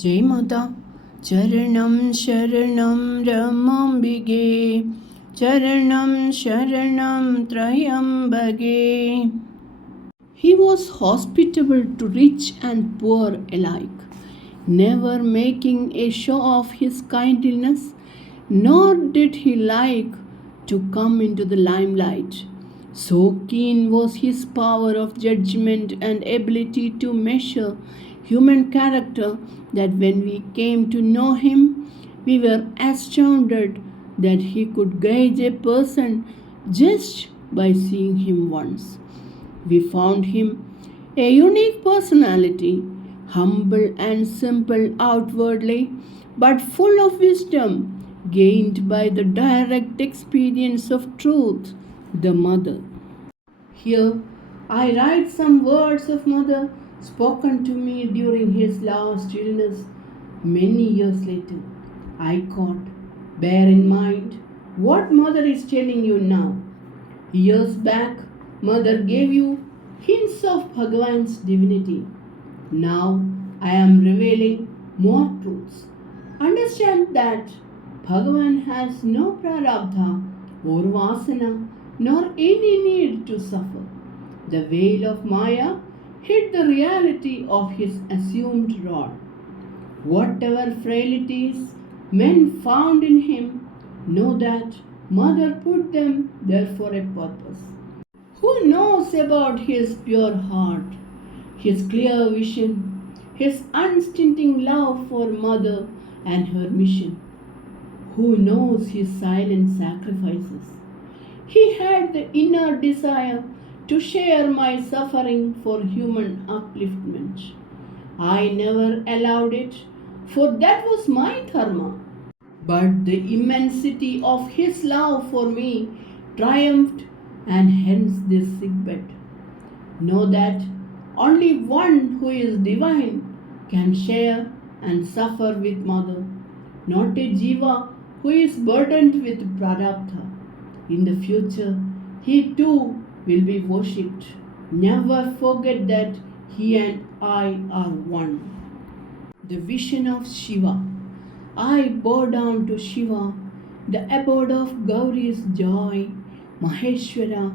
जय माता। चरणं शरणं रमाम्बिके, चरणं शरणं त्र्यम्बके. He was hospitable to rich and poor alike, never making a show of his kindness, nor did he like to come into the limelight. So keen was his power of judgment and ability to measure human character that when we came to know him, we were astounded that he could gauge a person just by seeing him once. We found him a unique personality, humble and simple outwardly, but full of wisdom gained by the direct experience of truth, the mother. Here I write some words of mother spoken to me during his last illness many years later. I quote, bear in mind what mother is telling you now. Years back, mother gave you hints of Bhagavan's divinity. Now I am revealing more truths. Understand that Bhagavan has no prarabdha or vasana nor any need to suffer. The veil of Maya hid the reality of his assumed role. Whatever frailties men found in him, know that Mother put them there for a purpose. Who knows about his pure heart, his clear vision, his unstinting love for Mother and her mission? Who knows his silent sacrifices? He had the inner desire to share my suffering for human upliftment. I never allowed it, for that was my dharma. But the immensity of his love for me triumphed, and hence this sickbed. Know that only one who is divine can share and suffer with Mother, not a jiva who is burdened with prarabdha. In the future, he too will be worshipped. Never forget that he and I are one. The vision of Shiva. I bow down to Shiva, the abode of Gauri's joy, Maheshwara,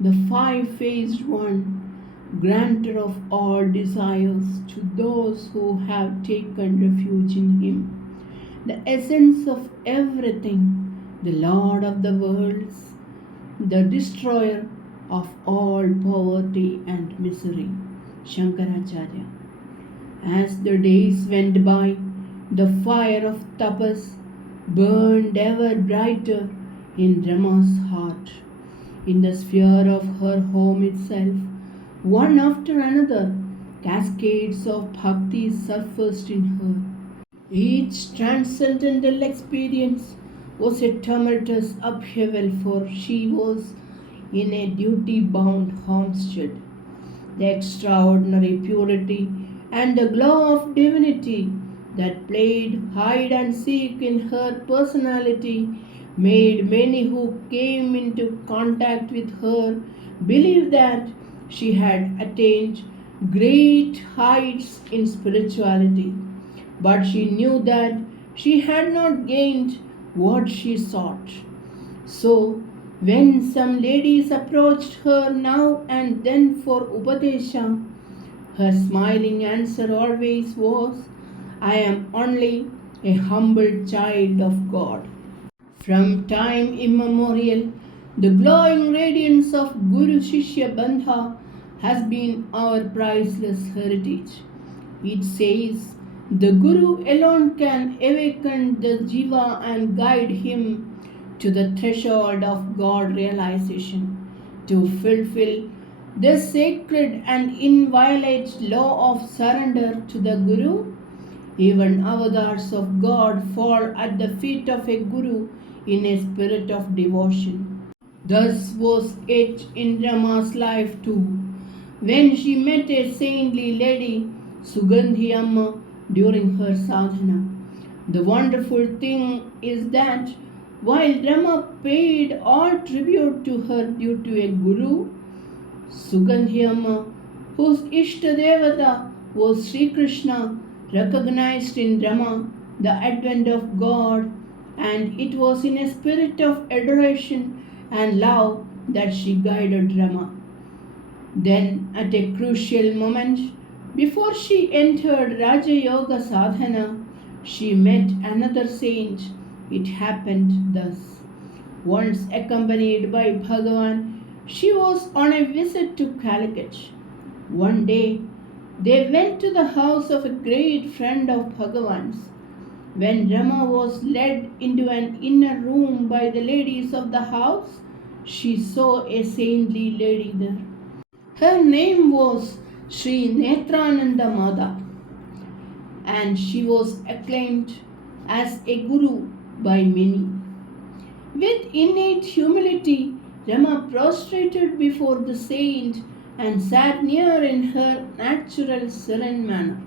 the five-faced one, granter of all desires to those who have taken refuge in him, the essence of everything, the Lord of the worlds, the destroyer of all poverty and misery, Shankaracharya. As the days went by, the fire of tapas burned ever brighter in Rama's heart. In the sphere of her home itself, one after another, cascades of bhakti surfaced in her. Each transcendental experience was a tumultuous upheaval, for she was in a duty-bound homestead. The extraordinary purity and the glow of divinity that played hide and seek in her personality made many who came into contact with her believe that she had attained great heights in spirituality. But she knew that she had not gained what she sought. So, when some ladies approached her now and then for Upadesha, her smiling answer always was, I am only a humble child of God. From time immemorial, the glowing radiance of Guru Shishya Bandha has been our priceless heritage. It says, the Guru alone can awaken the Jiva and guide him to the threshold of God realization. To fulfill this sacred and inviolate law of surrender to the Guru, even avatars of God fall at the feet of a Guru in a spirit of devotion. Thus was it in Rama's life too, when she met a saintly lady, Sugandhi Amma, during her sadhana. The wonderful thing is that while Rama paid all tribute to her due to a Guru, Sugandhi Amma, whose Ishtadevata was Sri Krishna, recognized in Rama the advent of God, and it was in a spirit of adoration and love that she guided Rama. Then, at a crucial moment, before she entered Raja Yoga Sadhana, she met another saint. It happened thus. Once accompanied by Bhagavan, she was on a visit to Calicut. One day, they went to the house of a great friend of Bhagavan's. When Rama was led into an inner room by the ladies of the house, she saw a saintly lady there. Her name was Sri Netrananda Mada, and she was acclaimed as a guru by many. With innate humility, Rama prostrated before the saint and sat near in her natural serene manner.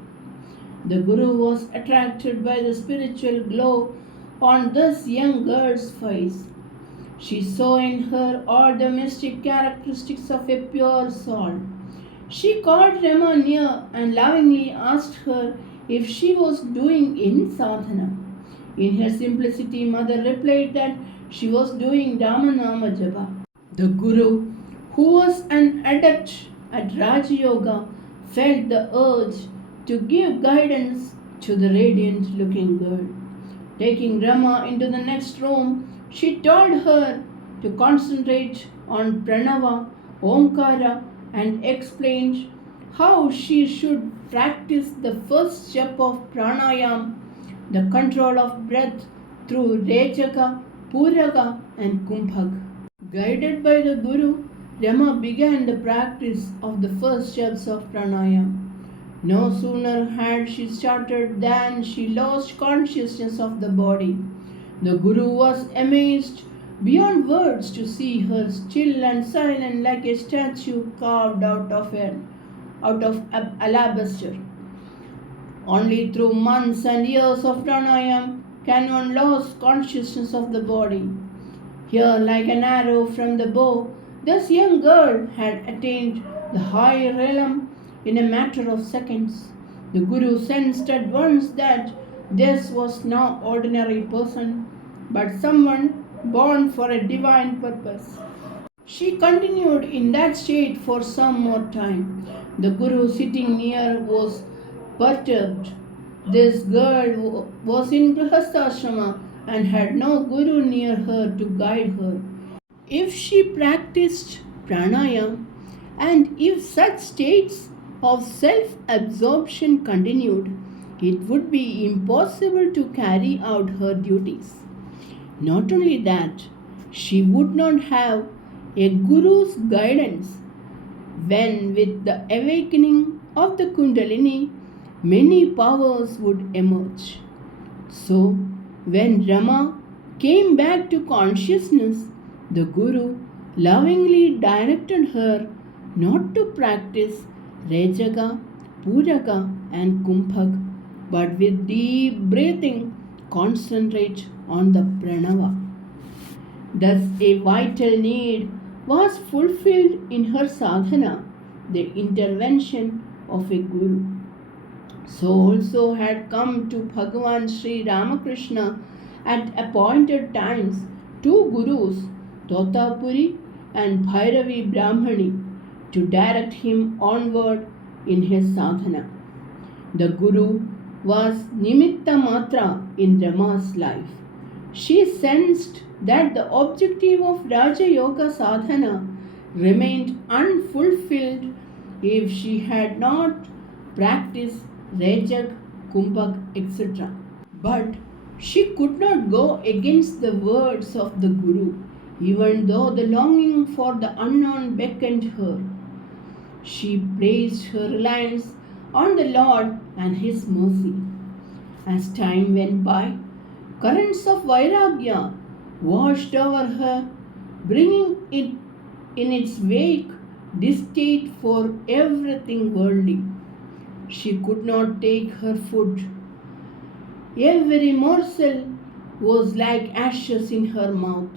The Guru was attracted by the spiritual glow on this young girl's face. She saw in her all the mystic characteristics of a pure soul. She called Rama near and lovingly asked her if she was doing any sadhana. In her simplicity, mother replied that she was doing Ramanama Japa. The Guru, who was an adept at Raja Yoga, felt the urge to give guidance to the radiant looking girl. Taking Rama into the next room, she told her to concentrate on Pranava, Omkara, and explained how she should practice the first step of pranayam, the control of breath through Rajaka, Puraka, and Kumbhak. Guided by the Guru, Rama began the practice of the first steps of pranayam. No sooner had she started than she lost consciousness of the body. The Guru was amazed beyond words to see her still and silent like a statue carved out of alabaster. Only through months and years of pranayam can one lose consciousness of the body. Here, like an arrow from the bow, this young girl had attained the high realm in a matter of seconds. The Guru sensed at once that this was no ordinary person, but someone born for a divine purpose. She continued in that state for some more time. The Guru sitting near was perturbed. This girl was in Grihastha and had no Guru near her to guide her. If she practiced pranayam and if such states of self-absorption continued, it would be impossible to carry out her duties. Not only that, she would not have a Guru's guidance when with the awakening of the Kundalini, many powers would emerge. So, when Rama came back to consciousness, the Guru lovingly directed her not to practice Rajaka, Puraka, and Kumbhak, but with deep breathing concentrate on the Pranava. Thus, a vital need was fulfilled in her sadhana, the intervention of a Guru. So also had come to Bhagavan Sri Ramakrishna at appointed times two Gurus, Totapuri and Bhairavi Brahmani, to direct him onward in his sadhana. The Guru was Nimitta Matra in Rama's life. She sensed that the objective of Raja Yoga sadhana remained unfulfilled if she had not practiced Rajak, Kumbhak, etc. But she could not go against the words of the Guru, even though the longing for the unknown beckoned her. She placed her reliance on the Lord and His mercy. As time went by, currents of Vairagya washed over her, bringing it in its wake distaste for everything worldly. She could not take her food. Every morsel was like ashes in her mouth.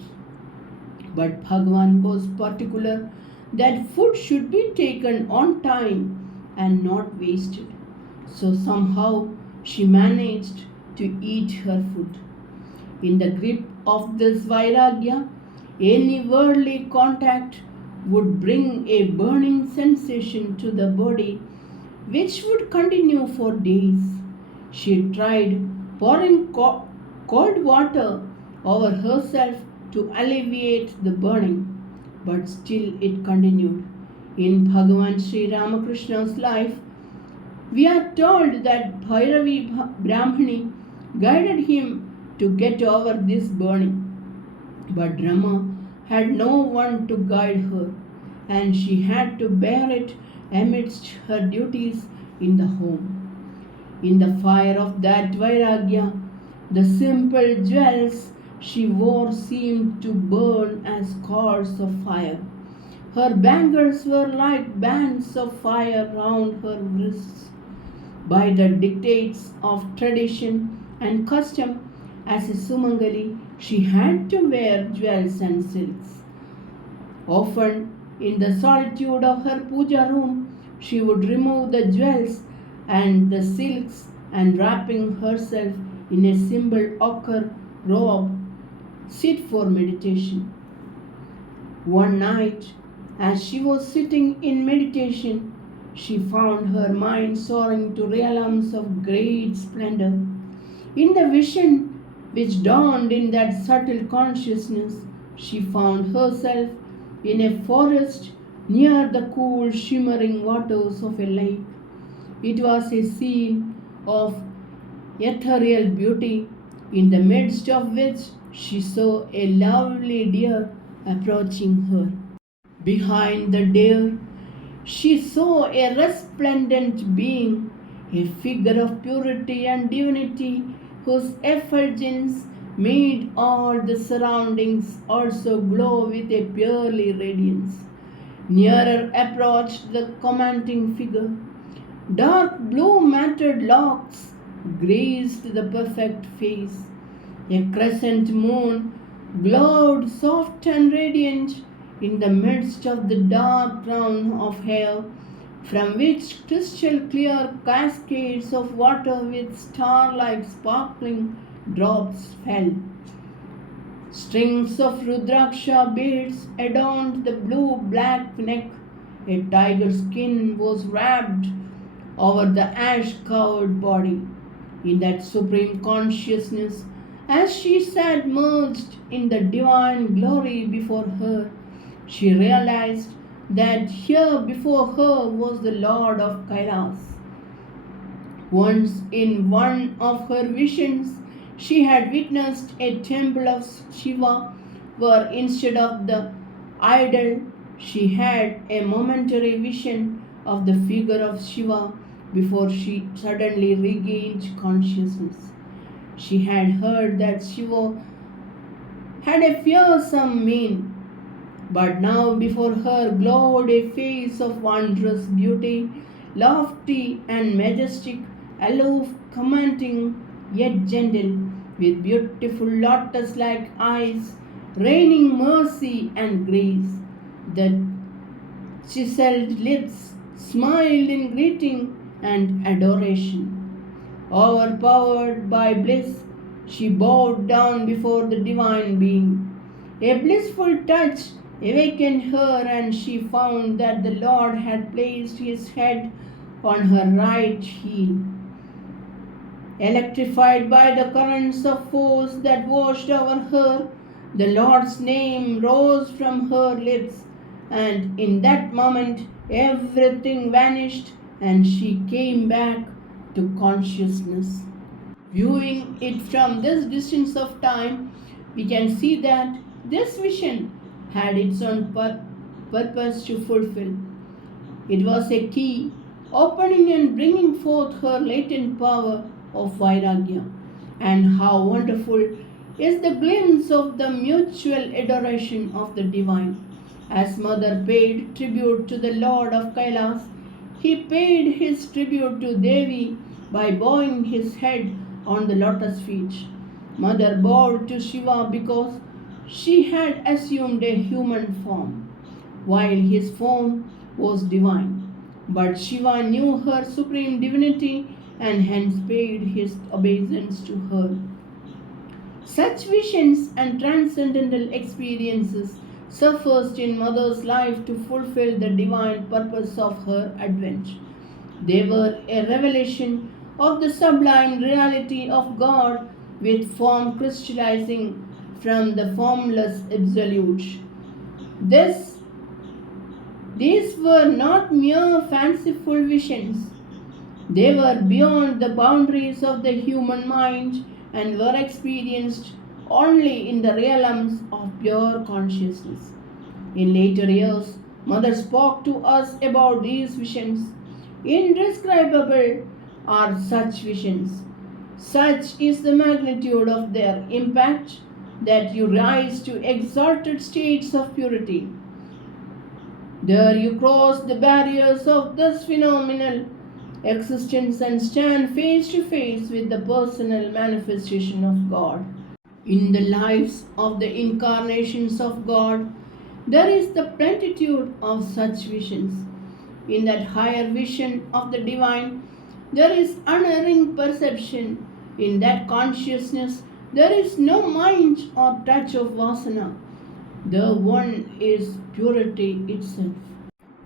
But Bhagavan was particular that food should be taken on time and not wasted. So somehow she managed to eat her food. In the grip of this Vairagya, any worldly contact would bring a burning sensation to the body which would continue for days. She tried pouring cold water over herself to alleviate the burning, but still it continued. In Bhagavan Sri Ramakrishna's life, we are told that Bhairavi Brahmani guided him to get over this burning. But Rama had no one to guide her, and she had to bear it amidst her duties in the home. In the fire of that Vairagya, the simple jewels she wore seemed to burn as cords of fire. Her bangles were like bands of fire round her wrists. By the dictates of tradition and custom, as a Sumangali, she had to wear jewels and silks. Often, in the solitude of her puja room, she would remove the jewels and the silks and wrapping herself in a simple ochre robe, sit for meditation. One night, as she was sitting in meditation, she found her mind soaring to realms of great splendor. In the vision which dawned in that subtle consciousness, she found herself in a forest near the cool, shimmering waters of a lake. It was a scene of ethereal beauty, in the midst of which she saw a lovely deer approaching her. Behind the deer, she saw a resplendent being, a figure of purity and divinity, whose effulgence made all the surroundings also glow with a pearly radiance. Nearer approached the commanding figure. Dark blue matted locks graced the perfect face. A crescent moon glowed soft and radiant in the midst of the dark crown of hair, from which crystal clear cascades of water with star-like sparkling drops fell. Strings of Rudraksha beads adorned the blue-black neck. A tiger skin was wrapped over the ash-covered body. In that supreme consciousness, as she sat merged in the divine glory before her, she realized that here before her was the Lord of Kailas. Once in one of her visions, she had witnessed a temple of Shiva where instead of the idol, she had a momentary vision of the figure of Shiva before she suddenly regained consciousness. She had heard that Shiva had a fearsome mien, but now before her glowed a face of wondrous beauty, lofty and majestic, aloof, commanding, yet gentle, with beautiful lotus-like eyes, raining mercy and grace. The chiseled lips smiled in greeting and adoration. Overpowered by bliss, she bowed down before the divine being. A blissful touch awakened her, and she found that the Lord had placed his head on her right heel. Electrified by the currents of force that washed over her, the Lord's name rose from her lips, and in that moment everything vanished and she came back to consciousness. Viewing it from this distance of time, we can see that this vision had its own purpose to fulfill. It was a key, opening and bringing forth her latent power of Vairagya. And how wonderful is the glimpse of the mutual adoration of the divine. As Mother paid tribute to the Lord of Kailas, he paid his tribute to Devi by bowing his head on the lotus feet. Mother bowed to Shiva because she had assumed a human form, while his form was divine. But Shiva knew her supreme divinity and hence paid his obeisance to her. Such visions and transcendental experiences surfaced in Mother's life to fulfill the divine purpose of her advent. They were a revelation of the sublime reality of God with form crystallizing from the formless absolute. This, these were not mere fanciful visions. They were beyond the boundaries of the human mind and were experienced only in the realms of pure consciousness. In later years, Mother spoke to us about these visions. Indescribable are such visions. Such is the magnitude of their impact that you rise to exalted states of purity. There you cross the barriers of this phenomenal existence and stand face to face with the personal manifestation of God. In the lives of the incarnations of God, there is the plenitude of such visions. In that higher vision of the divine, there is unerring perception. In that consciousness, there is no mind or touch of vasana. The one is purity itself.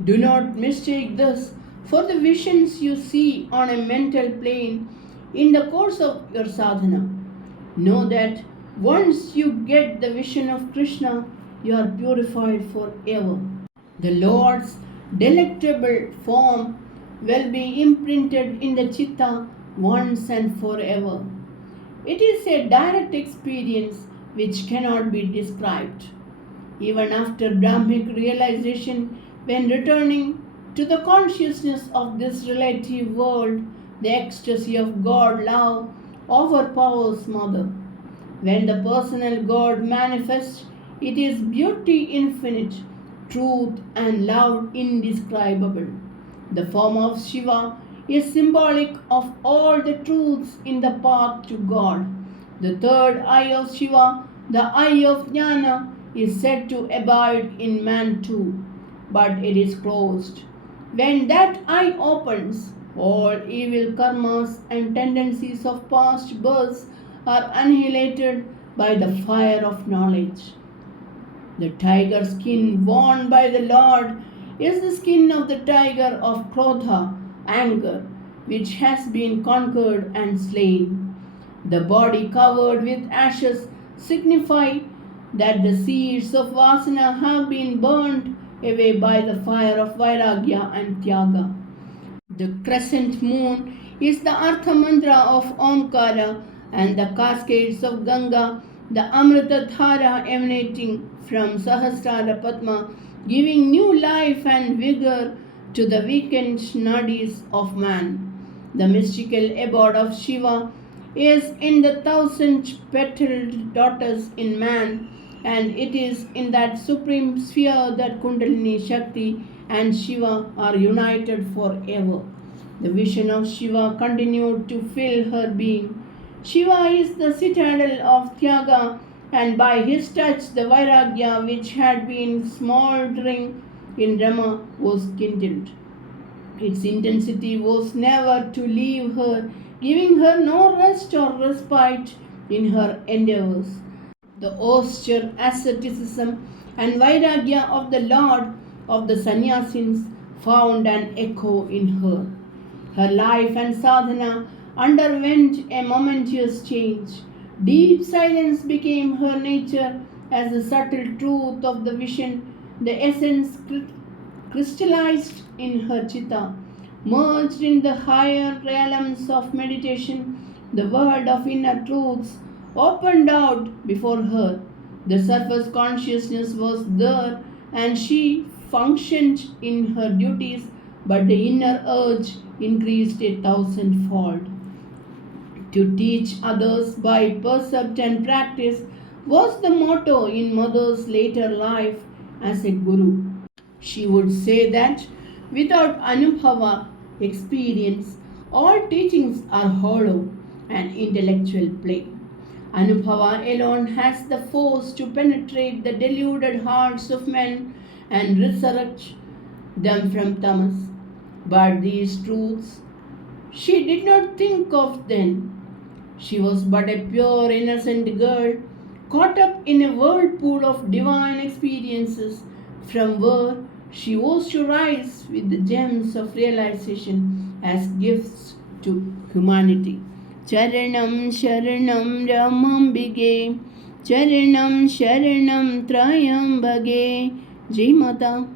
Do not mistake this for the visions you see on a mental plane in the course of your sadhana. Know that once you get the vision of Krishna, you are purified forever. The Lord's delectable form will be imprinted in the chitta once and forever. It is a direct experience which cannot be described. Even after Brahmic realization, when returning to the consciousness of this relative world, the ecstasy of God love overpowers Mother. When the personal God manifests, it is beauty infinite, truth and love indescribable. The form of Shiva is symbolic of all the truths in the path to God. The third eye of Shiva, the eye of Jnana, is said to abide in man too, but it is closed. When that eye opens, all evil karmas and tendencies of past births are annihilated by the fire of knowledge. The tiger skin worn by the Lord is the skin of the tiger of Krodha, anger, which has been conquered and slain. The body covered with ashes signify that the seeds of Vasana have been burnt away by the fire of Vairagya and Tyaga. The crescent moon is the Artha mantra of Omkara, and the cascades of Ganga, the Amrita Dhara emanating from Sahasrara Padma, giving new life and vigor to the weakened nadis of man. The mystical abode of Shiva is in the thousand petaled daughters in man, and it is in that supreme sphere that Kundalini Shakti and Shiva are united forever. The vision of Shiva continued to fill her being. Shiva is the citadel of Tyaga, and by his touch the Vairagya which had been smouldering in Rama was kindled. Its intensity was never to leave her, giving her no rest or respite in her endeavors. The austere asceticism and Vairagya of the Lord of the Sannyasins found an echo in her. Her life and sadhana underwent a momentous change. Deep silence became her nature as the subtle truth of the vision, the essence crystallized in her chitta. Merged in the higher realms of meditation, the world of inner truths opened out before her. The surface consciousness was there and she functioned in her duties, but the inner urge increased 1,000-fold. To teach others by precept and practice was the motto in Mother's later life as a guru. She would say that without Anubhava experience, all teachings are hollow and intellectual play. Anubhava alone has the force to penetrate the deluded hearts of men and resurrect them from tamas. But these truths she did not think of then. She was but a pure, innocent girl, caught up in a whirlpool of divine experiences, from where she was to rise with the gems of realization as gifts to humanity. Charanam Sharanam Ramambige, Charanam Sharanam Trayambage. Jai Mata.